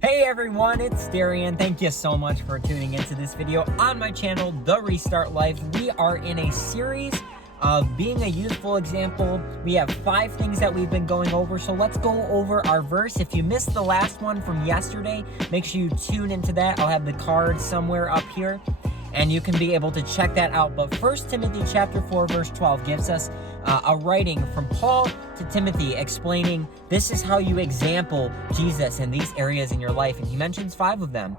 Hey everyone, it's Darian. Thank you so much for tuning into this video on my channel, The Restart Life. We are in a series of being a youthful example. We have 5 things that we've been going over, so let's go over our verse. If you missed the last one from yesterday, make sure you tune into that. I'll have the card somewhere up here, and you can be able to check that out. But 1 Timothy chapter 4, verse 12 gives us a writing from Paul to Timothy explaining this is how you example Jesus in these areas in your life. And he mentions 5 of them.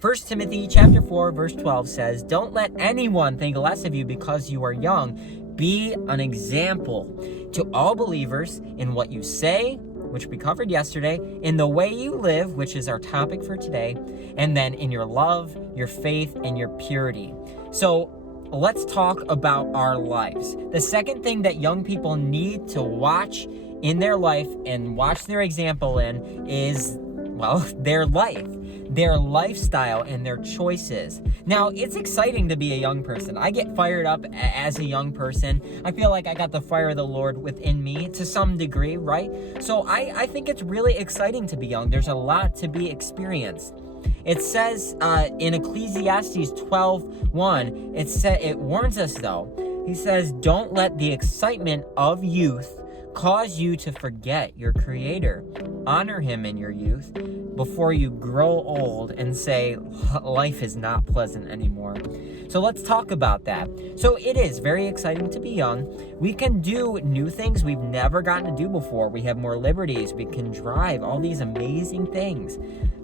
First Timothy chapter 4 verse 12 says, "Don't let anyone think less of you because you are young. Be an example to all believers in what you say," which we covered yesterday, "in the way you live," which is our topic for today, and then in your love, your faith, and your purity. So let's talk about our lives. The second thing that young people need to watch in their life and watch their example in is, well, their life, their lifestyle, and their choices. Now, it's exciting to be a young person. I get fired up as a young person. I feel like I got the fire of the Lord within me to some degree, right? So I think it's really exciting to be young. There's a lot to be experienced. It says in Ecclesiastes 12:1, it warns us though. He says, "Don't let the excitement of youth cause you to forget your Creator. Honor Him in your youth before you grow old and say, life is not pleasant anymore." So let's talk about that. So it is very exciting to be young. We can do new things we've never gotten to do before. We have more liberties. We can drive, all these amazing things.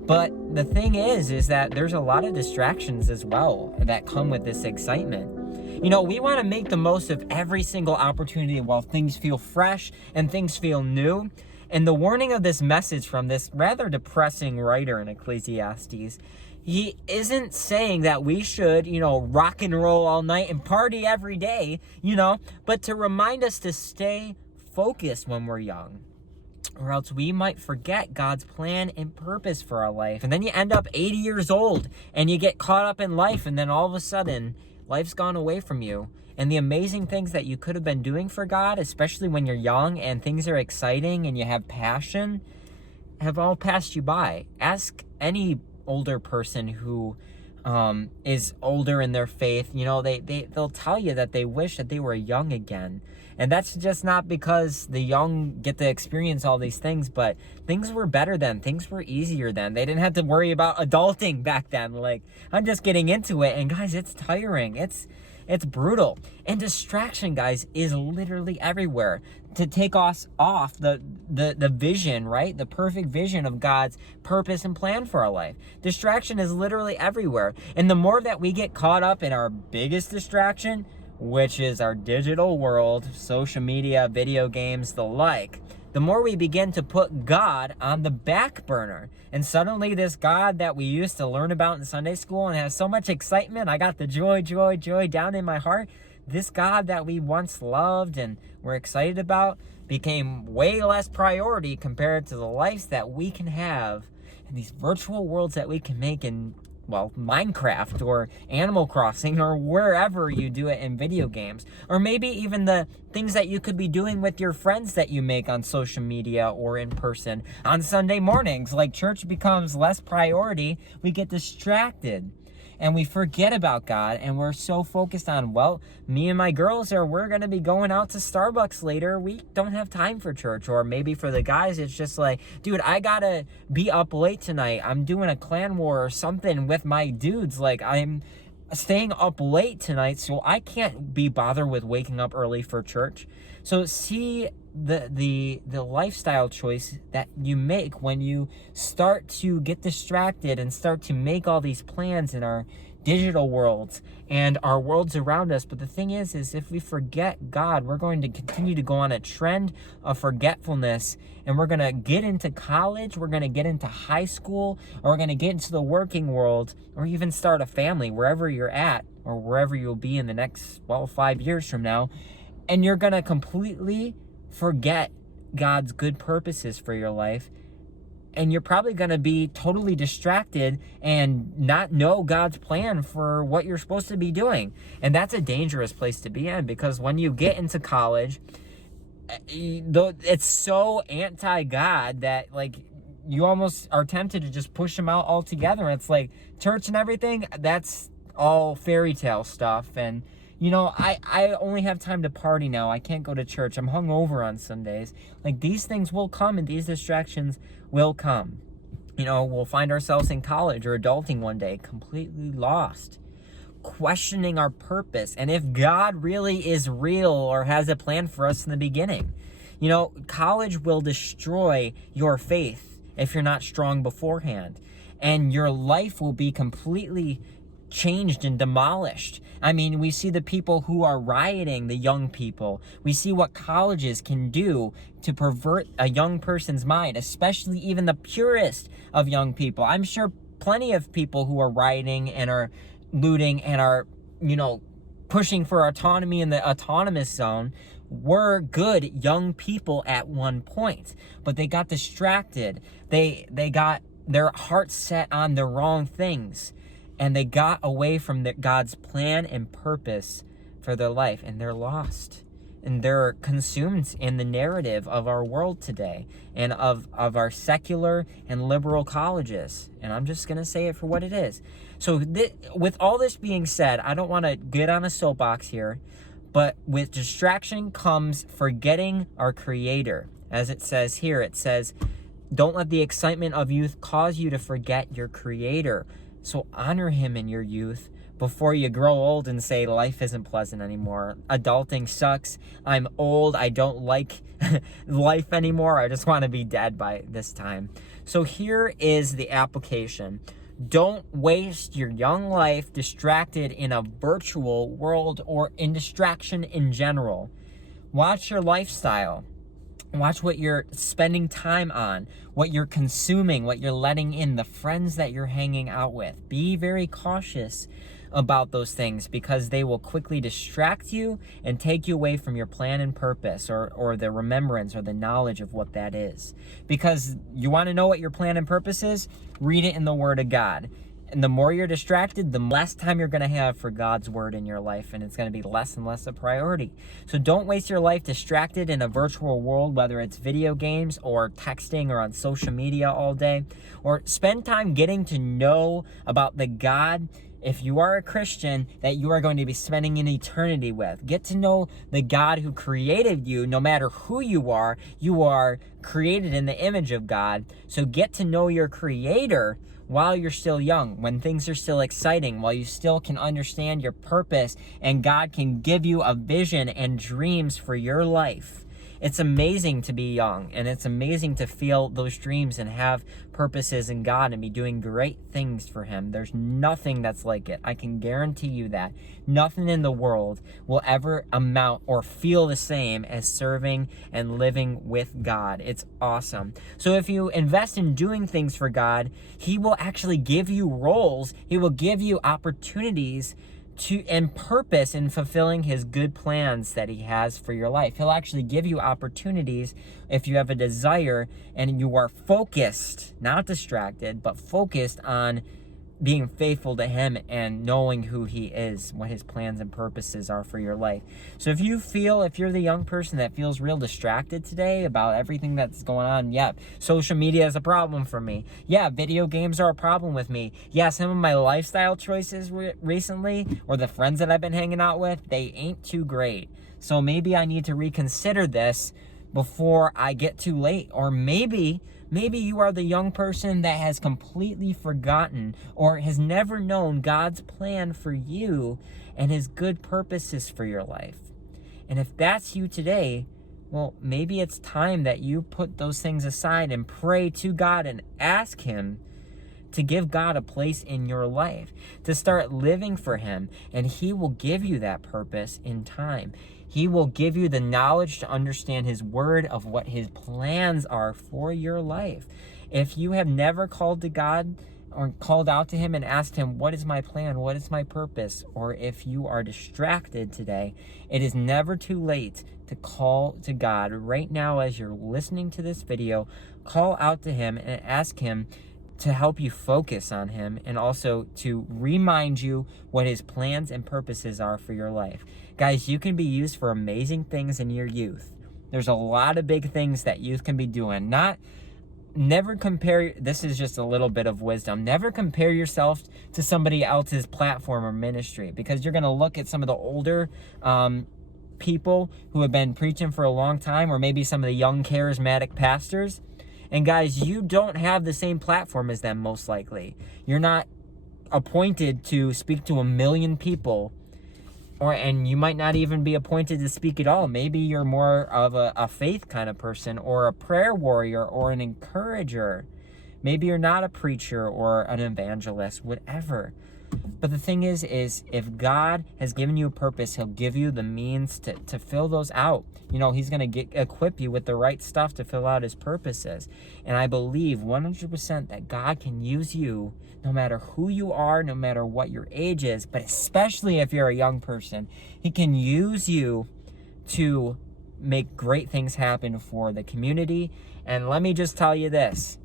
But the thing is that there's a lot of distractions as well that come with this excitement. You know, we want to make the most of every single opportunity while things feel fresh and things feel new. And the warning of this message from this rather depressing writer in Ecclesiastes, he isn't saying that we should, rock and roll all night and party every day, but to remind us to stay focused when we're young, or else we might forget God's plan and purpose for our life. And then you end up 80 years old and you get caught up in life, and then all of a sudden life's gone away from you. And the amazing things that you could have been doing for God, especially when you're young and things are exciting and you have passion, have all passed you by. Ask any older person who is older in their faith. They'll tell you that they wish that they were young again. And that's just not because the young get to experience all these things, but things were better then. Things were easier then. They didn't have to worry about adulting back then. Like, I'm just getting into it, and guys, it's tiring. It's brutal. And distraction, guys, is literally everywhere to take us off the vision, right? The perfect vision of God's purpose and plan for our life. Distraction is literally everywhere. And the more that we get caught up in our biggest distraction, which is our digital world, social media, video games, the like, the more we begin to put God on the back burner. And suddenly this God that we used to learn about in Sunday school and have so much excitement, I got the joy down in my heart, this God that we once loved and were excited about became way less priority compared to the lives that we can have and these virtual worlds that we can make in, well, Minecraft or Animal Crossing or wherever you do it in video games. Or maybe even the things that you could be doing with your friends that you make on social media or in person on Sunday mornings. Like, church becomes less priority. We get distracted and we forget about God, and we're so focused on, well, me and my girls we're going to be going out to Starbucks later. We don't have time for church. Or maybe for the guys, it's just like, dude, I got to be up late tonight. I'm doing a clan war or something with my dudes. Like, I'm staying up late tonight, so I can't be bothered with waking up early for church. So see the lifestyle choice that you make when you start to get distracted and start to make all these plans in our digital worlds and our worlds around us. But the thing is if we forget God, we're going to continue to go on a trend of forgetfulness, and we're going to get into college, we're going to get into high school, or we're going to get into the working world, or even start a family wherever you're at, or wherever you'll be in the next, 5 years from now. And you're going to completely forget God's good purposes for your life, and you're probably going to be totally distracted and not know God's plan for what you're supposed to be doing. And that's a dangerous place to be in, because when you get into college, it's so anti-God that, like, you almost are tempted to just push them out altogether. It's like church and everything, that's all fairy tale stuff. And I only have time to party now. I can't go to church. I'm hungover on Sundays. Like, these things will come, and these distractions will come. We'll find ourselves in college or adulting one day completely lost, questioning our purpose and if God really is real or has a plan for us in the beginning. College will destroy your faith if you're not strong beforehand, and your life will be completely changed and demolished. I mean, we see the people who are rioting, the young people. We see what colleges can do to pervert a young person's mind, especially even the purest of young people. I'm sure plenty of people who are rioting and are looting and are, pushing for autonomy in the autonomous zone were good young people at one point, but they got distracted. They got their hearts set on the wrong things, and they got away from God's plan and purpose for their life, and they're lost. And they're consumed in the narrative of our world today and of our secular and liberal colleges. And I'm just going to say it for what it is. So with all this being said, I don't want to get on a soapbox here, but with distraction comes forgetting our Creator. As it says here, it says, don't let the excitement of youth cause you to forget your Creator. So honor Him in your youth before you grow old and say life isn't pleasant anymore. Adulting sucks. I'm old. I don't like life anymore. I just want to be dead by this time. So here is the application. Don't waste your young life distracted in a virtual world or in distraction in general. Watch your lifestyle. Watch what you're spending time on, what you're consuming, what you're letting in, the friends that you're hanging out with. Be very cautious about those things, because they will quickly distract you and take you away from your plan and purpose, or the remembrance or the knowledge of what that is. Because you want to know what your plan and purpose is? Read it in the Word of God. And the more you're distracted, the less time you're going to have for God's word in your life, and it's going to be less and less a priority. So don't waste your life distracted in a virtual world, whether it's video games or texting or on social media all day, or spend time getting to know about the God, if you are a Christian, that you are going to be spending an eternity with. Get to know the God who created you. No matter who you are created in the image of God. So get to know your Creator while you're still young, when things are still exciting, while you still can understand your purpose, and God can give you a vision and dreams for your life. It's amazing to be young, and it's amazing to feel those dreams and have purposes in God and be doing great things for Him. There's nothing that's like it. I can guarantee you that. Nothing in the world will ever amount or feel the same as serving and living with God. It's awesome. So if you invest in doing things for God, He will actually give you roles. He will give you opportunities and purpose in fulfilling His good plans that He has for your life. He'll actually give you opportunities if you have a desire and you are focused, not distracted, but focused on being faithful to Him and knowing who He is, what His plans and purposes are for your life. So if you're the young person that feels real distracted today about everything that's going on, yeah, social media is a problem for me. Yeah, video games are a problem with me. Yeah, some of my lifestyle choices recently, or the friends that I've been hanging out with, they ain't too great. So maybe I need to reconsider this before I get too late. Or maybe you are the young person that has completely forgotten or has never known God's plan for you and His good purposes for your life. And if that's you today, well, maybe it's time that you put those things aside and pray to God and ask Him to give God a place in your life, to start living for Him, and He will give you that purpose in time. He will give you the knowledge to understand His word of what His plans are for your life. If you have never called to God or called out to Him and asked Him, what is my plan? What is my purpose? Or if you are distracted today, it is never too late to call to God right now as you're listening to this video. Call out to him and ask him to help you focus on him, and also to remind you what his plans and purposes are for your life. Guys, you can be used for amazing things in your youth. There's a lot of big things that youth can be doing. Never compare, this is just a little bit of wisdom. Never compare yourself to somebody else's platform or ministry, because you're going to look at some of the older people who have been preaching for a long time, or maybe some of the young charismatic pastors. And guys, you don't have the same platform as them, most likely. You're not appointed to speak to 1 million people, and you might not even be appointed to speak at all. Maybe you're more of a faith kind of person, or a prayer warrior, or an encourager. Maybe you're not a preacher or an evangelist, whatever. But the thing is if God has given you a purpose, he'll give you the means to fill those out. You know, he's going to equip you with the right stuff to fill out his purposes. And I believe 100% that God can use you no matter who you are, no matter what your age is, but especially if you're a young person. He can use you to make great things happen for the community. And let me just tell you this.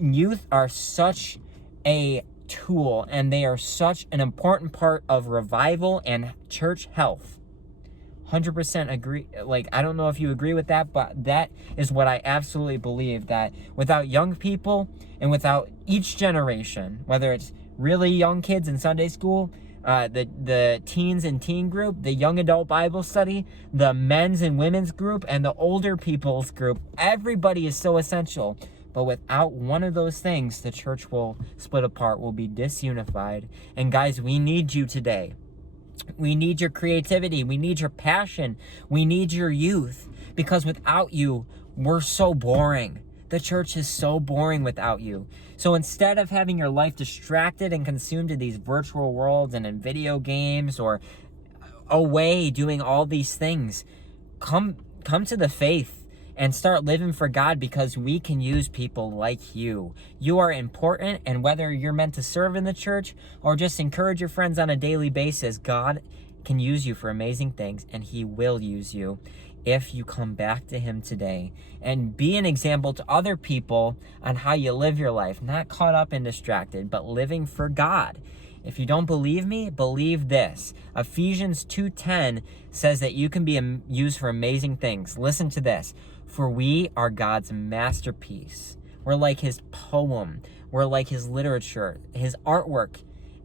Youth are such a tool, and they are such an important part of revival and church health. 100% agree. Like, I don't know if you agree with that, but that is what I absolutely believe, that without young people and without each generation, whether it's really young kids in Sunday school, the teens and teen group, the young adult Bible study, the men's and women's group, and the older people's group, everybody is so essential. But without one of those things, the church will split apart, will be disunified. And guys, we need you today. We need your creativity. We need your passion. We need your youth. Because without you, we're so boring. The church is so boring without you. So instead of having your life distracted and consumed in these virtual worlds and in video games, or away doing all these things, come to the faith and start living for God, because we can use people like you. You are important, and whether you're meant to serve in the church or just encourage your friends on a daily basis, God can use you for amazing things, and he will use you if you come back to him today and be an example to other people on how you live your life, not caught up and distracted, but living for God. If you don't believe me, believe this. Ephesians 2:10 says that you can be used for amazing things. Listen to this. For we are God's masterpiece. We're like his poem. We're like his literature, his artwork.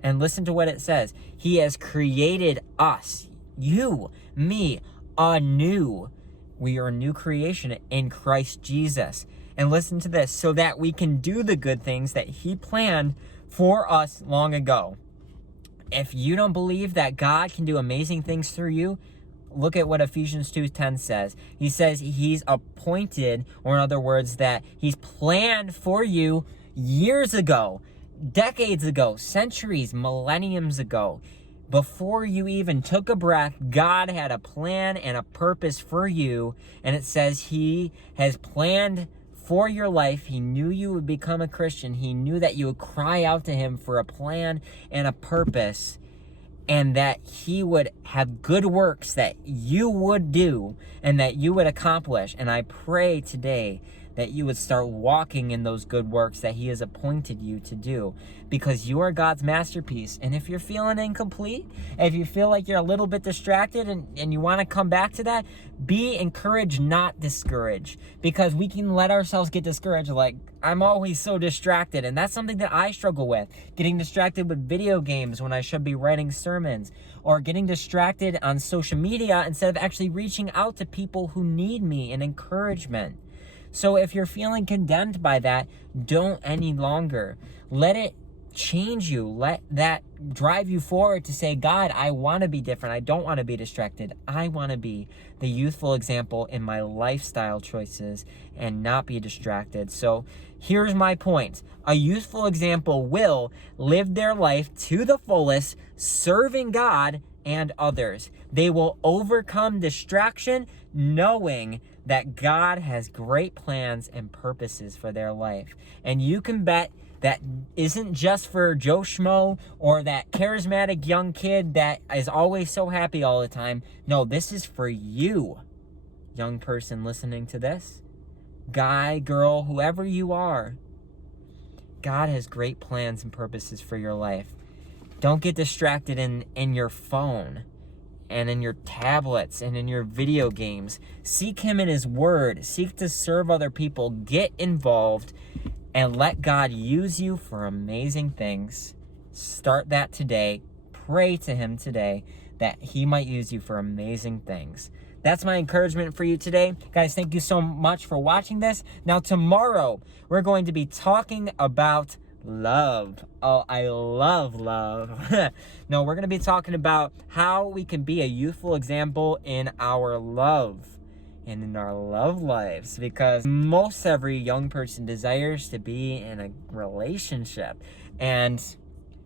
And listen to what it says. He has created us, you, me, anew. We are a new creation in Christ Jesus. And listen to this. So that we can do the good things that he planned for us long ago. If you don't believe that God can do amazing things through you, look at what Ephesians 2:10 says. He says he's appointed, or in other words, that he's planned for you years ago, decades ago, centuries, millenniums ago. Before you even took a breath, God had a plan and a purpose for you. And it says he has planned for your life. He knew you would become a Christian. He knew that you would cry out to him for a plan and a purpose, and that he would have good works that you would do and that you would accomplish. And I pray today that you would start walking in those good works that he has appointed you to do, because you are God's masterpiece. And if you're feeling incomplete, if you feel like you're a little bit distracted and you want to come back to that, be encouraged, not discouraged, because we can let ourselves get discouraged. Like, I'm always so distracted. And that's something that I struggle with, getting distracted with video games when I should be writing sermons, or getting distracted on social media instead of actually reaching out to people who need me and encouragement. So if you're feeling condemned by that, don't any longer. Let it change you. Let that drive you forward to say, God, I want to be different. I don't want to be distracted. I want to be the youthful example in my lifestyle choices and not be distracted. So here's my point. A youthful example will live their life to the fullest, serving God and others. They will overcome distraction, knowing that God has great plans and purposes for their life. And you can bet that isn't just for Joe Schmo or that charismatic young kid that is always so happy all the time. No, this is for you, young person listening to this. Guy, girl, whoever you are. God has great plans and purposes for your life. Don't get distracted in your phone and in your tablets and in your video games. Seek him in his word. Seek to serve other people. Get involved and let God use you for amazing things. Start that today. Pray to him today that he might use you for amazing things. That's my encouragement for you today. Guys, thank you so much for watching this. Now, tomorrow, we're going to be talking about love. Oh, I love love. No, we're going to be talking about how we can be a youthful example in our love and in our love lives, because most every young person desires to be in a relationship. And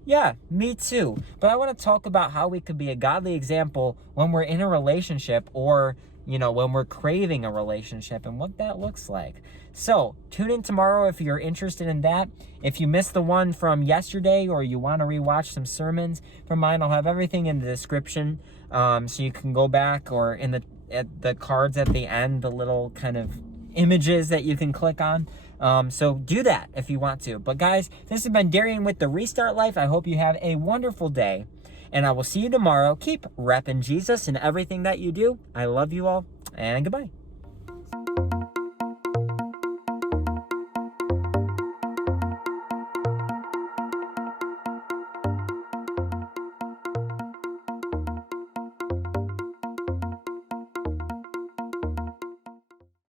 yeah, me too. But I want to talk about how we could be a godly example when we're in a relationship, or, when we're craving a relationship, and what that looks like. So tune in tomorrow if you're interested in that. If you missed the one from yesterday, or you want to rewatch some sermons from mine, I'll have everything in the description, so you can go back, or at the cards at the end, the little kind of images that you can click on. So do that if you want to. But guys, this has been Darian with the Restart Life. I hope you have a wonderful day, and I will see you tomorrow. Keep repping Jesus in everything that you do. I love you all, and goodbye.